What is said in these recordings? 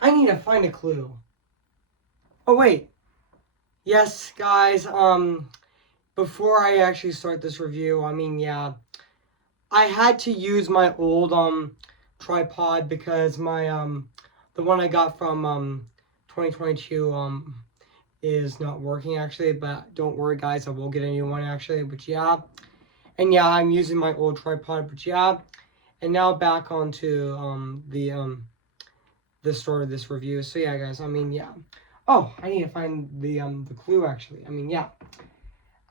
I need to find a clue. Oh, wait. Yes, guys, before I actually start this review, yeah, I had to use my old, tripod because the one I got from, 2022, is not working actually, but don't worry, guys, I will get a new one actually, but yeah. And yeah, I'm using my old tripod, but yeah. And now back onto, the start of this review. So yeah, guys, yeah. Oh, I need to find the clue actually. Yeah.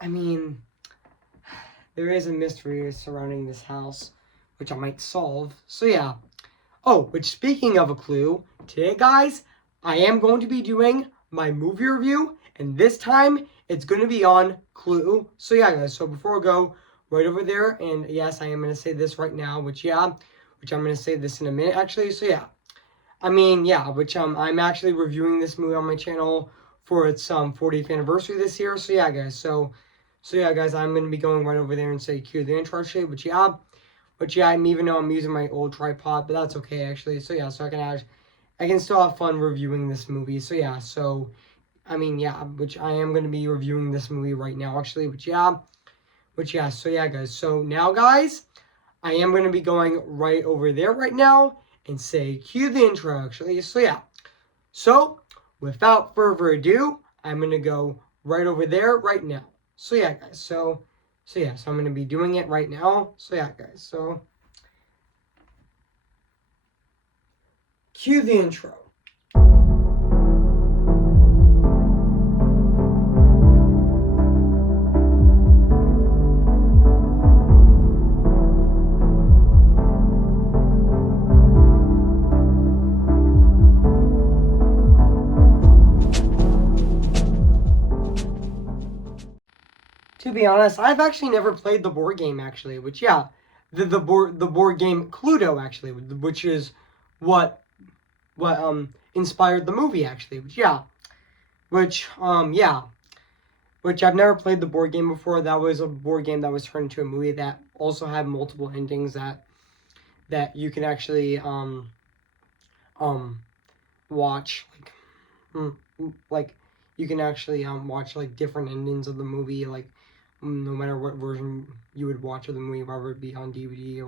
I mean, there is a mystery surrounding this house, which I might solve. So yeah. Oh, which speaking of a clue, today, guys, I am going to be doing my movie review, and this time it's going to be on Clue. So yeah, guys. So before we go right over there, and yes, I am going to say this right now, which I'm going to say this in a minute actually. So yeah. Yeah, which I'm actually reviewing this movie on my channel for its 40th anniversary this year. So yeah, guys. So yeah, guys, I'm gonna be going right over there and say cue the intro actually. But yeah, I'm even though I'm using my old tripod, but that's okay actually. So yeah, so I can still have fun reviewing this movie. So yeah, so yeah, which I am gonna be reviewing this movie right now actually. Which yeah, so yeah, guys. So now, guys, I am going to be going right over there right now and say cue the intro actually. So yeah. So without further ado, I'm going to go right over there right now. So yeah, guys. So yeah, so I'm going to be doing it right now. So yeah, guys. So cue the intro. To be honest, I've actually never played the board game actually, which yeah, the board game Cluedo actually, which is what inspired the movie actually, which yeah, which I've never played the board game before. That was a board game that was turned into a movie that also had multiple endings that you can actually um watch like you can actually watch like different endings of the movie, like no matter what version you would watch of the movie, whether it be on DVD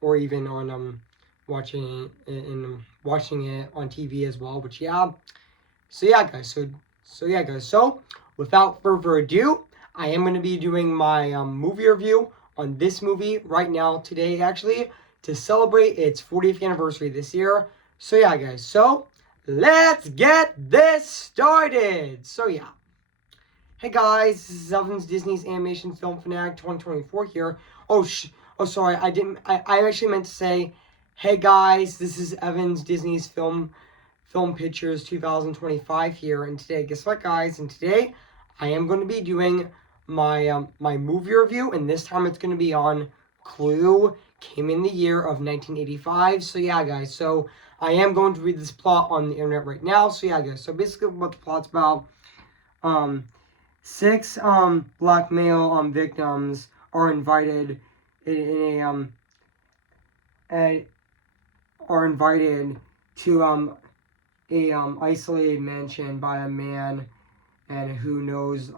or even on watching it on TV as well. But yeah, so yeah, guys. So without further ado, I am going to be doing my movie review on this movie right now today, actually, to celebrate its 40th anniversary this year. So yeah, guys. So let's get this started. So yeah. Hey guys, this is Evan's Disney's Animation Film Fanatic 2024 here. Oh sorry, I actually meant to say, hey guys, this is Evan's Disney's Film Pictures 2025 here, and today, guess what, guys? And today, I am going to be doing my movie review, and this time it's going to be on Clue. Came in the year of 1985. So yeah, guys. So I am going to read this plot on the internet right now. So yeah, guys. So basically, what the plot's about. Um, Six black male victims are invited in a are invited to a isolated mansion by a man and who knows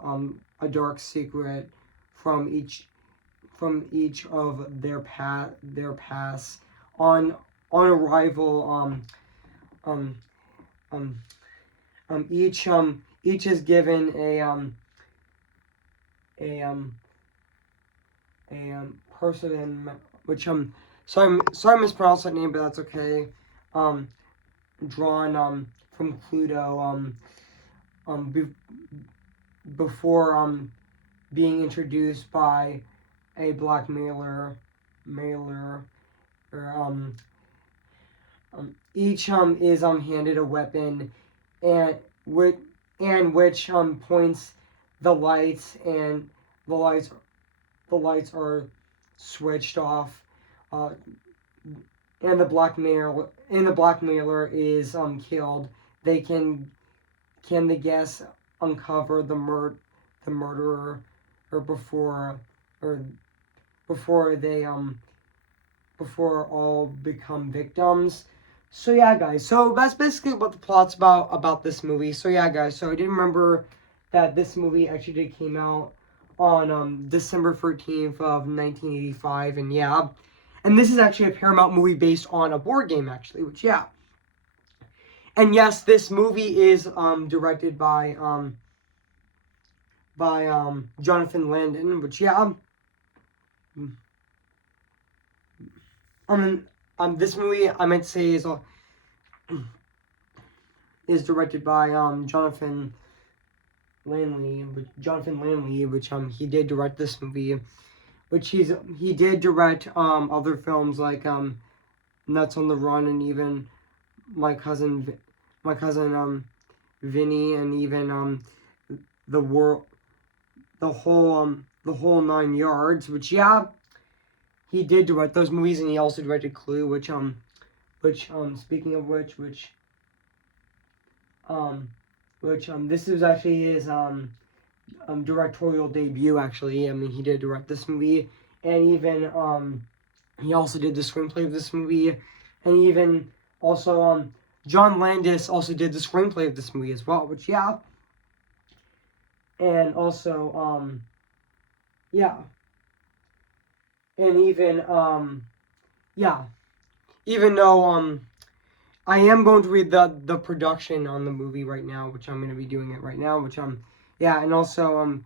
a dark secret from each of their past. On arrival, um um each is given a person, which sorry I mispronounced that name, but that's okay. Um Drawn from Pluto um be, before being introduced by a black mailer or each is handed a weapon and which points the lights, and the lights the lights are switched off, uh, and the blackmailer is killed. They can the guests uncover the murderer or or before they before all become victims. So yeah, guys. So that's basically what the plot's about this movie. So yeah, guys. So I did remember that this movie actually came out on December 13th of 1985, and yeah, and this is actually a Paramount movie based on a board game, actually. Which yeah, and yes, this movie is directed by Jonathan Landon. Which yeah, um this movie I meant to say is directed by Jonathan Lanley, which he did direct this movie, which he did direct other films like Nuts on the Run, and even my cousin my cousin Vinny, and even the world the whole 9 yards, which yeah, he did direct those movies, and he also directed Clue, which speaking of um this is actually his directorial debut, actually. I mean, he did direct this movie, and even he also did the screenplay of this movie, and even also John Landis also did the screenplay of this movie as well, which yeah, and also yeah, and even yeah, even though I am going to read the production on the movie right now, which I'm going to be doing it right now, which yeah, and also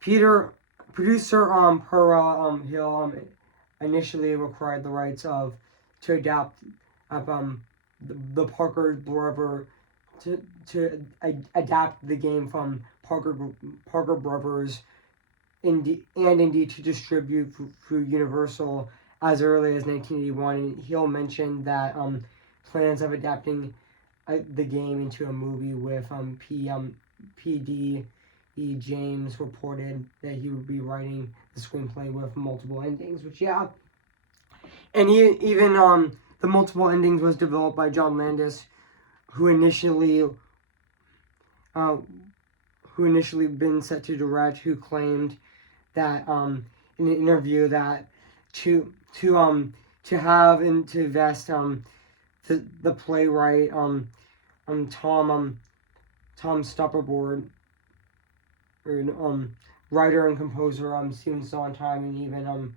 Peter, producer Pura Hill initially required the rights of to adapt the Parker Brother adapt the game from Parker Brothers indeed to distribute through Universal as early as 1981. And Hill mentioned that plans of adapting the game into a movie with PD James reported that he would be writing the screenplay with multiple endings, which yeah, and even the multiple endings was developed by John Landis, who initially uh, been set to direct, who claimed that in an interview that to have and to invest the playwright Tom Stopperboard, or writer and composer Steven Sondheim, and even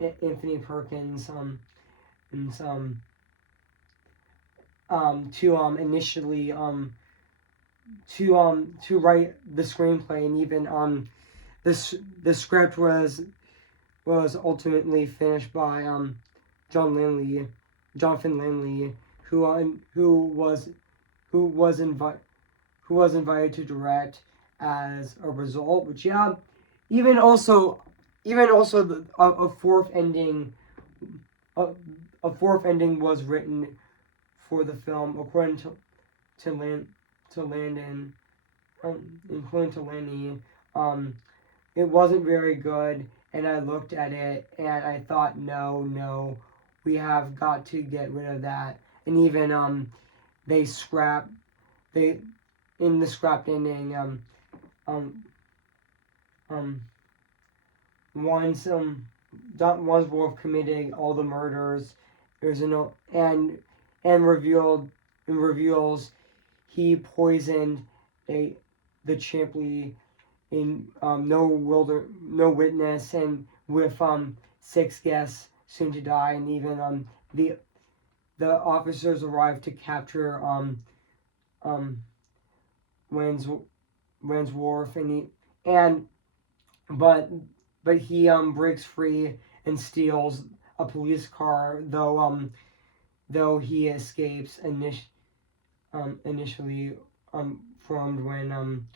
Anthony Perkins and to initially to write the screenplay, and even the script was ultimately finished by Jonathan Lanley, who was invited to direct as a result. Which yeah, even also a fourth ending a fourth ending was written for the film, according to Landon, according to Lenny. It wasn't very good, and I looked at it and I thought, no, we have got to get rid of that. And even they scrapped they in the scrapped ending um um once Wadsworth committed all the murders. There's an and reveals he poisoned the Champley in no witness, and with 6 guests soon to die, and even the officers arrived to capture um Wharf, and but he breaks free and steals a police car, though he escapes initially formed when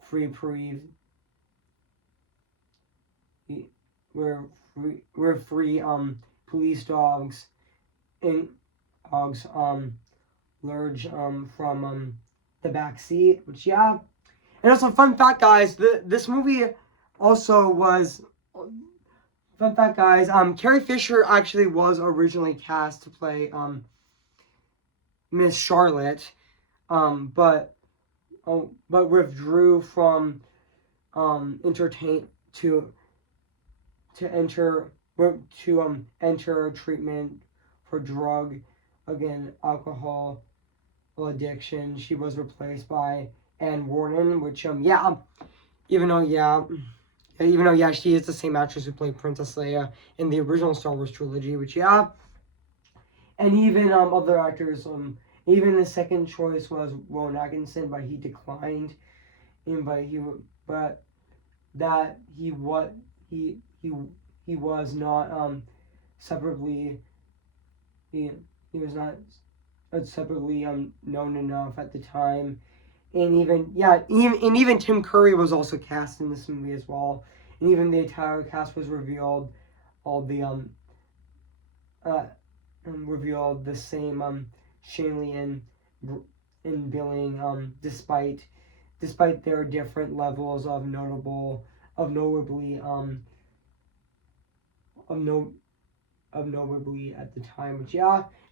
free Preve where free police dogs in dogs lurge from the back seat, which yeah. And also, fun fact, guys, this movie also was fun fact, guys. Carrie Fisher actually was originally cast to play Miss Charlotte, but withdrew from entertain to enter enter treatment for drug again, alcohol addiction. She was replaced by Anne Warden, which yeah, even though yeah, even though yeah, she is the same actress who played Princess Leia in the original Star Wars trilogy, which yeah, and even other actors even the second choice was Rowan Atkinson, but he declined, and but that he he he was not separately he he was not separately known enough at the time, and even Tim Curry was also cast in this movie as well, and even the entire cast was revealed, all the uh revealed the same Shanley and Billing despite their different levels of notably of no notably at the time. But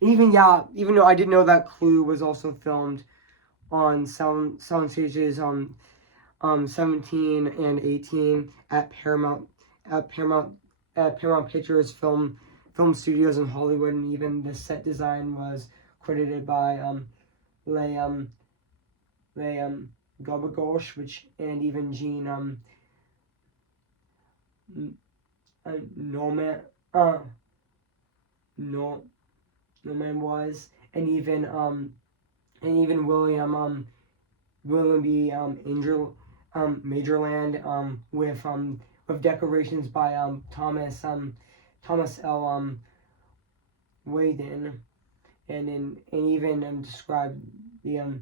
even though I didn't know that Clue was also filmed on sound stages 17 and 18 at Paramount Pictures film studios in Hollywood, and even the set design was credited by Lay Lay Gobagosh, which and even Gene Norman no Norman was, and even William B. Majorland with decorations by Thomas L. Whedon, and even described the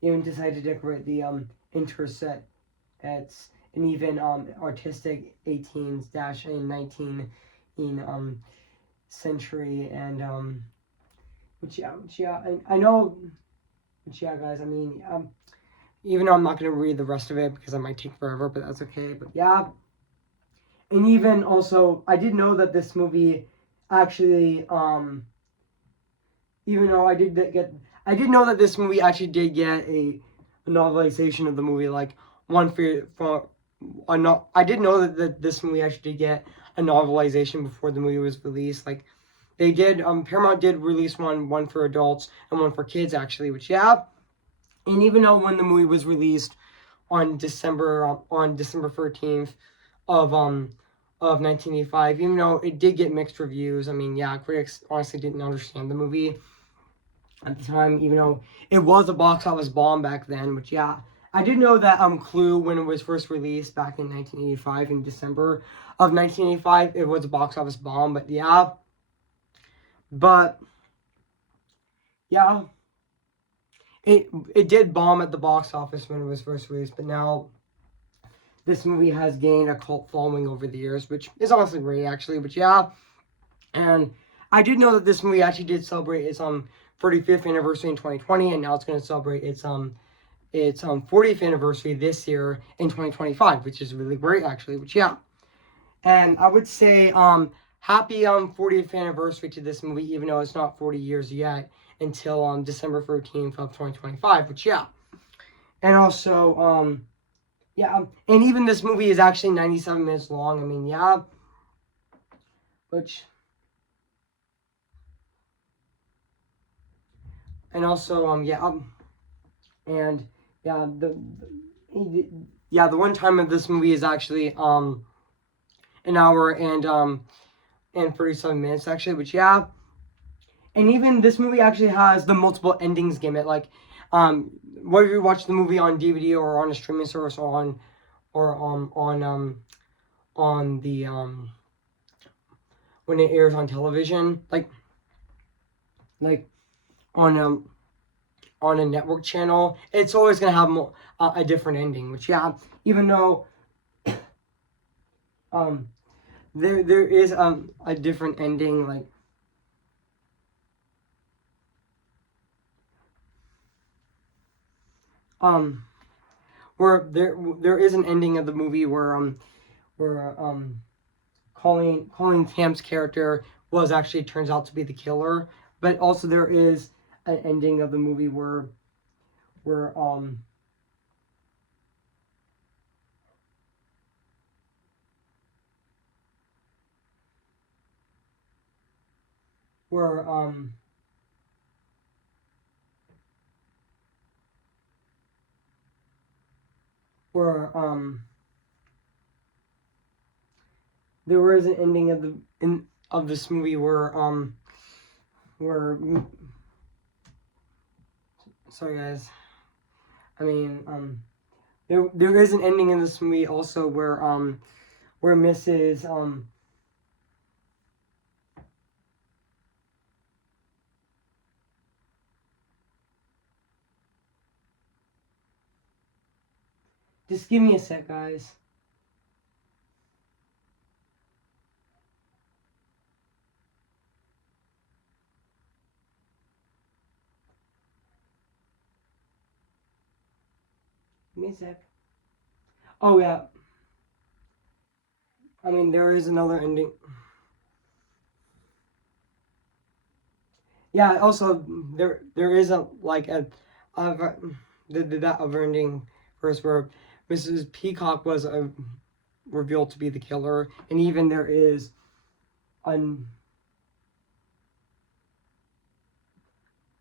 even decided to decorate the interset ets, and even artistic 18s dash and 19 in century, and which yeah I know, which yeah guys, I mean even though I'm not going to read the rest of it because it might take forever, but that's okay. But yeah, and even also, I did know that this movie actually, even though I did know that this movie actually did get a novelization of the movie, like one for I did know that this movie actually did get a novelization before the movie was released. Like they did, Paramount did release one for adults and one for kids actually, which yeah. And even though when the movie was released on December 13th of 1985, even though it did get mixed reviews, I mean, yeah, critics honestly didn't understand the movie at the time, even though it was a box office bomb back then. Which yeah, I did know that Clue, when it was first released back in 1985 in December of 1985, it was a box office bomb. But yeah, it did bomb at the box office when it was first released, but now this movie has gained a cult following over the years, which is honestly great actually. But yeah, and I did know that this movie actually did celebrate its 35th anniversary in 2020, and now it's going to celebrate its 40th anniversary this year in 2025, which is really great actually. Which yeah, and I would say happy 40th anniversary to this movie, even though it's not 40 years yet until December 13th of 2025. Which yeah, and also yeah, and even this movie is actually 97 minutes long. I mean, yeah, which, and also, and yeah, the one time of this movie is actually an hour and 37 minutes actually, which yeah, and even this movie actually has the multiple endings gimmick, like whether you watch the movie on DVD or on a streaming service or on the when it airs on television, like on a network channel, it's always gonna have a different ending. Which yeah, even though um there is a different ending, like um where there is an ending of the movie where Colleen Camp's character was actually turns out to be the killer, but also there is an ending of the movie where where where there was an ending of this movie where sorry guys, I mean there is an ending in this movie also where Mrs. Just give me a sec, guys. Give me a sec. Oh yeah. I mean, there is another ending. Yeah. Also, there is a that other ending first where Mrs. Peacock was revealed to be the killer, and even there is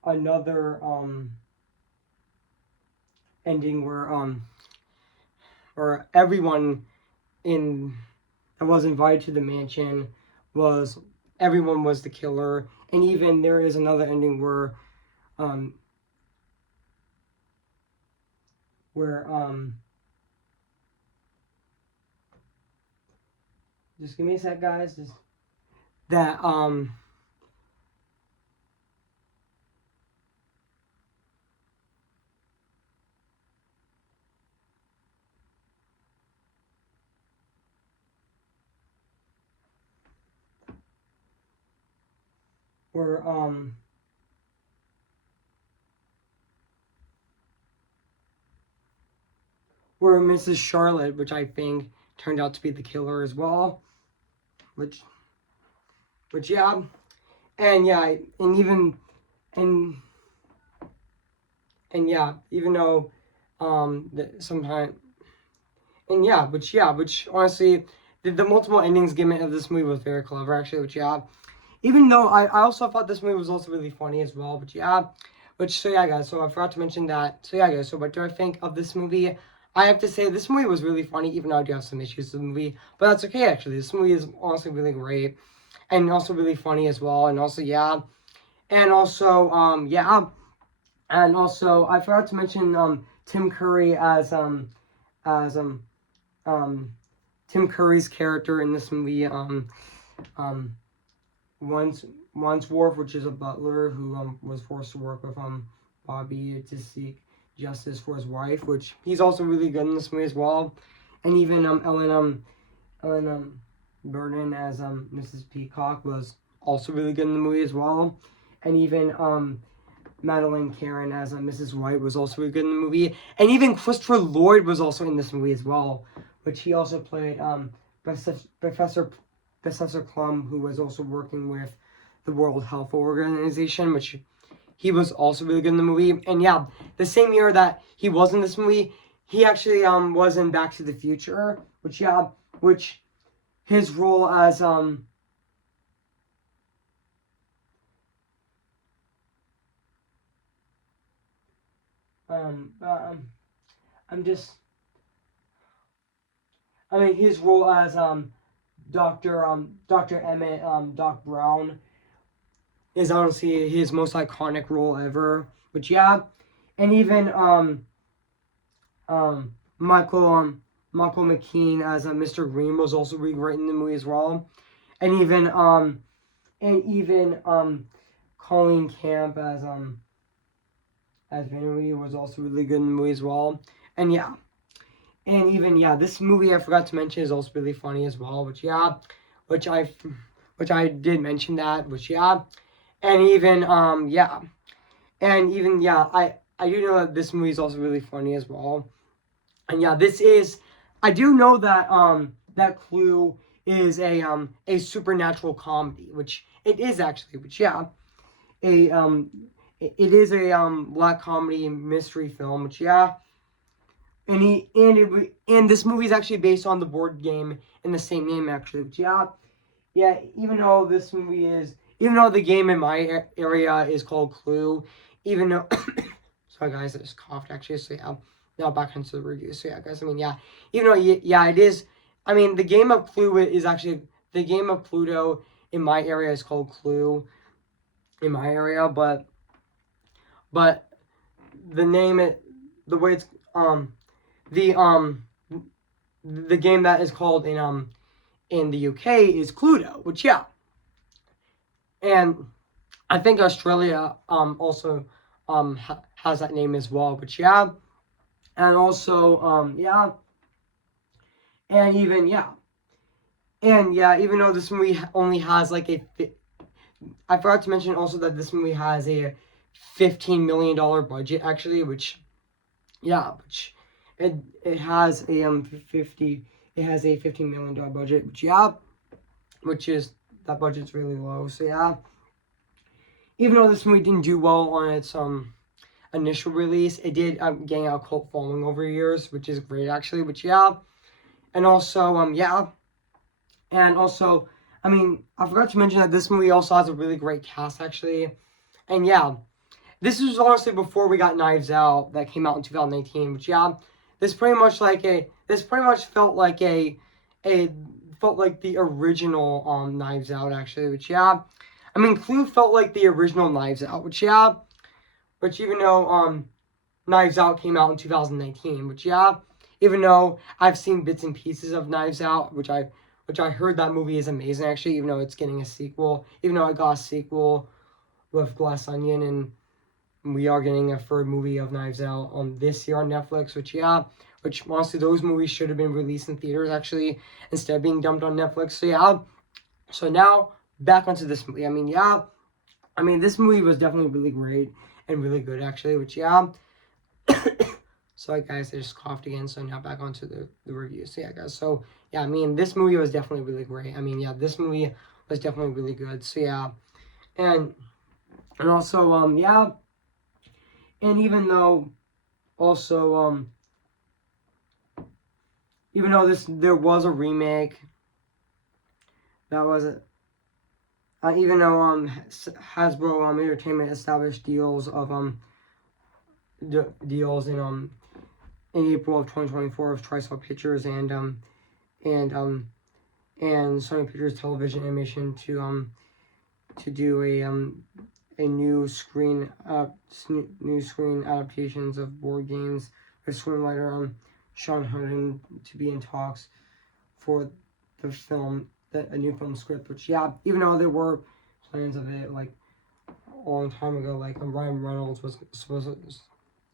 another ending where everyone in that was invited to the mansion everyone was the killer, and even there is another ending where just give me a sec, guys. Just that where where Mrs. Charlotte, which I think turned out to be the killer as well, which yeah, and yeah, and even and yeah, even though sometimes which honestly the multiple endings given of this movie was very clever actually, which yeah, even though I also thought this movie was also really funny as well, but yeah, so yeah guys, so I forgot to mention that, so yeah guys, so what do I think of this movie? I have to say this movie was really funny, even though I do have some issues with the movie, but that's okay actually. This movie is honestly really great, and also really funny as well, and also yeah, and also and also I forgot to mention Tim Curry as Tim Curry's character in this movie um once Wandsworth, which is a butler who was forced to work with Bobby to seek justice for his wife, which he's also really good in this movie as well, and even Ellen Burden as Mrs. Peacock was also really good in the movie as well, and even Madeline Karen as Mrs. White was also really good in the movie, and even Christopher Lloyd was also in this movie as well, which he also played Professor Plum, who was also working with the World Health Organization, which he was also really good in the movie. And yeah, the same year that he was in this movie, he actually was in Back to the Future, which his role as his role as Dr. Emmett Doc Brown is honestly his most iconic role ever. Which yeah, and even Michael McKean as Mr. Green was also really great in the movie as well, and even Colleen Camp as Vinny was also really good in the movie as well, and yeah. And even yeah, this movie I forgot to mention is also really funny as well. Which yeah, which I did mention that. Which yeah, and even yeah, and even yeah, I do know that this movie is also really funny as well. And yeah, I do know that that Clue is a supernatural comedy, which it is actually. Which yeah, a it is a black comedy mystery film. Which yeah. And this movie is actually based on the board game in the same name actually. Which, yeah. Even though the game in my area is called Clue, even though sorry guys, I just coughed actually. So yeah, now back into the review. So yeah, guys, I mean, yeah, even though, yeah, it is, I mean, the game of Clue is actually, the game of Pluto in my area is called Clue in my area, but the name, the way it's, the, the game that is called in the UK is Cluedo, which, yeah, and I think Australia also has that name as well, but yeah, and also yeah, and even yeah, and yeah, even though this movie only has like I forgot to mention also that this movie has a $15 million budget actually, which yeah, which it has a $15 million budget, which yeah, which is, that budget's really low, so yeah. Even though this movie didn't do well on its initial release, it did gain a cult following over years, which is great actually. Which yeah, and also yeah, and also I mean, I forgot to mention that this movie also has a really great cast actually, and yeah, this was honestly before we got Knives Out that came out in 2019. Which yeah, this pretty much felt like felt like the original Knives Out actually. Which yeah, I mean, Clue felt like the original Knives Out, which yeah, which even though Knives Out came out in 2019, which yeah, even though I've seen bits and pieces of Knives Out, which I heard that movie is amazing actually, even though it's getting a sequel, even though I got a sequel with Glass Onion, and we are getting a third movie of Knives Out this year on Netflix, which yeah, which honestly those movies should have been released in theaters actually instead of being dumped on Netflix. So yeah, so now back onto this movie. I mean yeah, I mean this movie was definitely really great and really good actually, which yeah. Sorry guys, I just coughed again, so now back onto the review. So yeah guys, so yeah, I mean this movie was definitely really great. I mean yeah, this movie was definitely really good. So yeah, and also yeah, and even though also even though there was a remake, that was it. Even though Hasbro Entertainment established deals of deals in April of 2024 with TriStar Pictures and Sony Pictures Television Animation to do a new screen adaptations of board games with screenwriter Sean Hutton to be in talks for the film, a new film script. Which yeah, even though there were plans of it like a long time ago, like Ryan Reynolds was supposed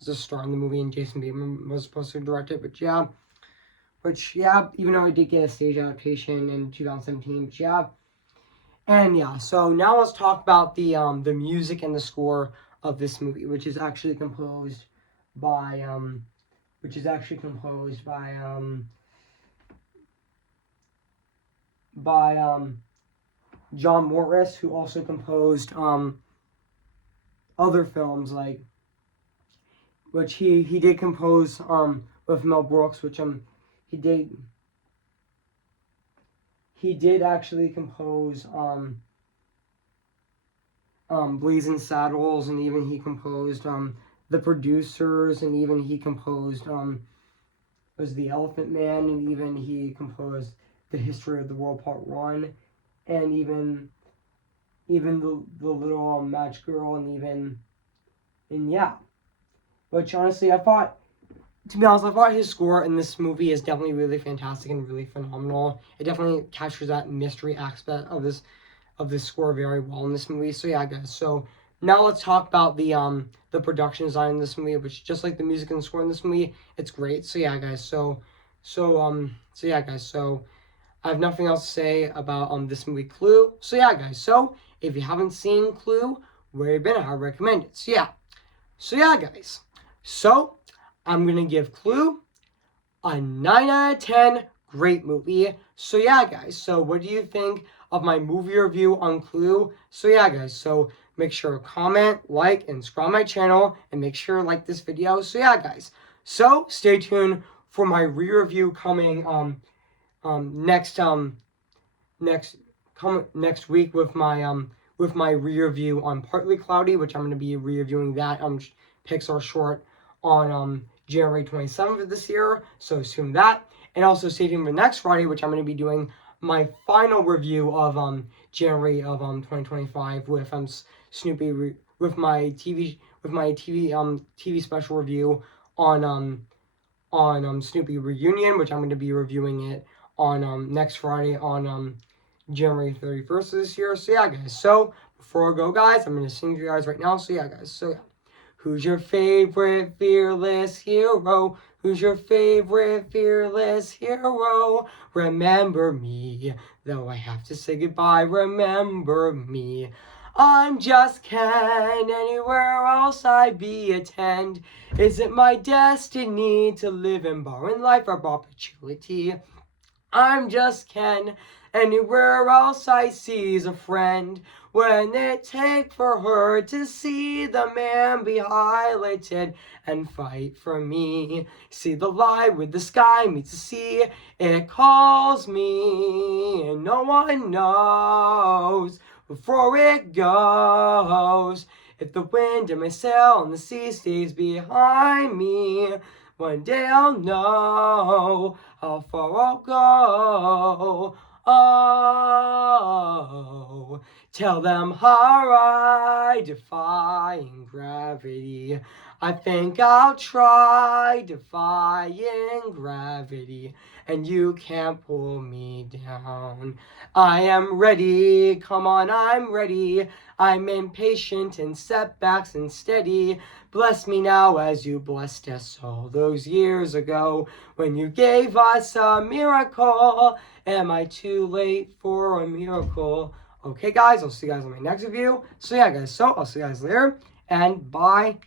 to star in the movie and Jason Bateman was supposed to direct it, but yeah, which yeah, even though it did get a stage adaptation in 2017, but yeah. And yeah, so now let's talk about the music and the score of this movie, which is actually composed by John Morris, who also composed other films like, which he did compose with Mel Brooks, which he did actually compose Blazing Saddles, and even he composed The Producers, and even he composed was The Elephant Man, and even he composed The History of the World Part 1, and even the Little Match Girl, and yeah, which honestly I thought his score in this movie is definitely really fantastic and really phenomenal. It definitely captures that mystery aspect of this score very well in this movie. So yeah, guys. So now let's talk about the production design in this movie, which just like the music and the score in this movie, it's great. So yeah, guys. So yeah, guys. So I have nothing else to say about this movie Clue. So yeah, guys. So if you haven't seen Clue, where you been? I recommend it. So yeah. So yeah, guys. So I'm gonna give Clue a 9 out of 10. Great movie. So yeah, guys. So what do you think of my movie review on Clue? So yeah, guys. So make sure to comment, like, and subscribe my channel, and make sure to like this video. So yeah, guys. So stay tuned for my re-review coming next week with my re-review on Partly Cloudy, which I'm gonna be re-reviewing that Pixar short on January 27th of this year, so assume that. And also stay tuned for next Friday, which I'm going to be doing my final review of January of 2025 with Snoopy with my TV special review on Snoopy Reunion, which I'm going to be reviewing it on next Friday on January 31st of this year. So yeah, guys. So before I go, guys, I'm going to sing to you guys right now. So yeah, guys. So yeah. Who's your favorite fearless hero? Who's your favorite fearless hero? Remember me, though I have to say goodbye. Remember me. I'm just Ken, anywhere else I be attend. Is it my destiny to live in barren life of opportunity? I'm just Ken, anywhere else I see's a friend. When it take for her to see the man be highlighted and fight for me. See the light with the sky meets the sea, it calls me, and no one knows before it goes. If the wind in my sail and the sea stays behind me, one day I'll know how far I'll go. Oh, tell them how I defying gravity. I think I'll try defying gravity, and you can't pull me down. I am ready, come on, I'm ready. I'm impatient in setbacks and steady. Bless me now as you blessed us all those years ago when you gave us a miracle. Am I too late for a miracle? Okay, guys, I'll see you guys on my next review. So yeah, guys, so I'll see you guys later, and bye.